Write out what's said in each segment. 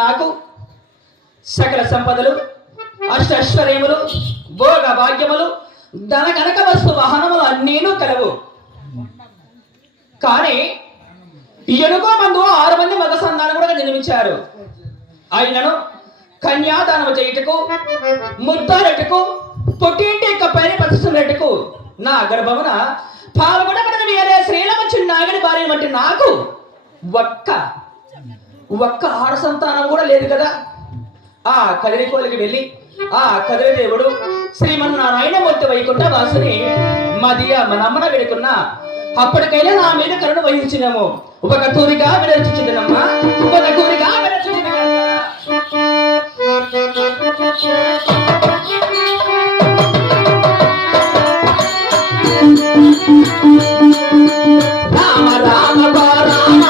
నాకు సకల సంపదలు అష్టైశ్వర్యములు భోగ భాగ్యములు ధన కనక వస్తు వాహనములు అన్నీను కలవు. కానీ ఎనుకో మందు 6 మంది మగ సంతానం కూడా జన్మించారు. ఆయనను కన్యాదానం చేయుటకు ముద్దారెట్టుకు పుట్టింటి యొక్క పైన ప్రతిష్టకు నా గర్భమున పాల్గొనబడిన వేరే శ్రీలమంచి నాగడి భార్య వంటి నాకు ఒక్క ఆడ సంతానం కూడా లేదు కదా. ఆ కదిరికోలికి వెళ్ళి ఆ కదిరి దేవుడు శ్రీమన్నారాయణమూర్తి వైకుంఠ వాసుని మనమ్మన వేడుకున్నా అప్పటికైనా నా మీద కరుణ వహించినము. ఒక తూరిగా విరచించినమ్మా, ఒక తూరిగా విరచించిన రామ రామ రామ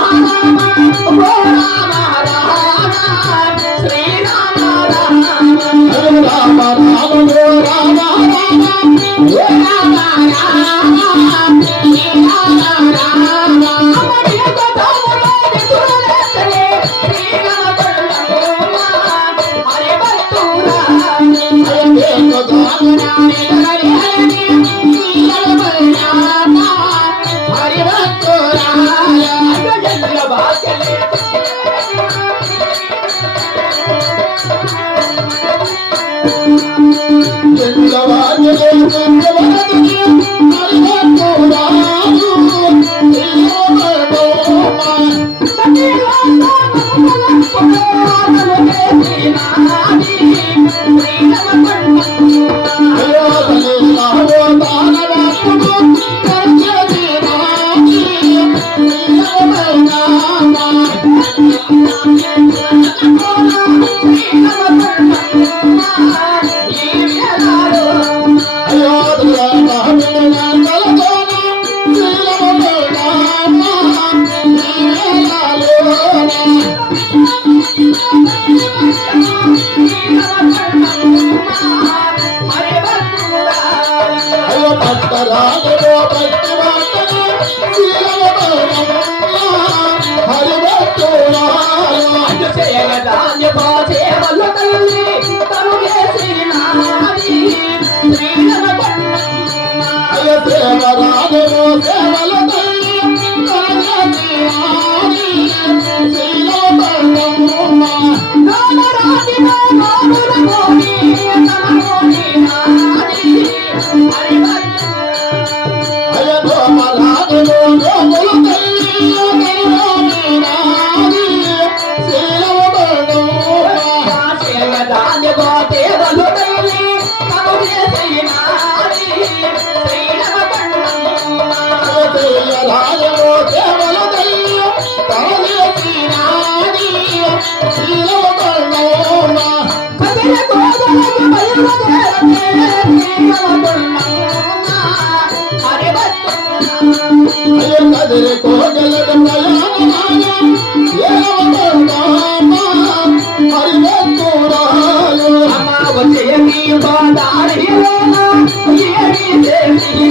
Thank you.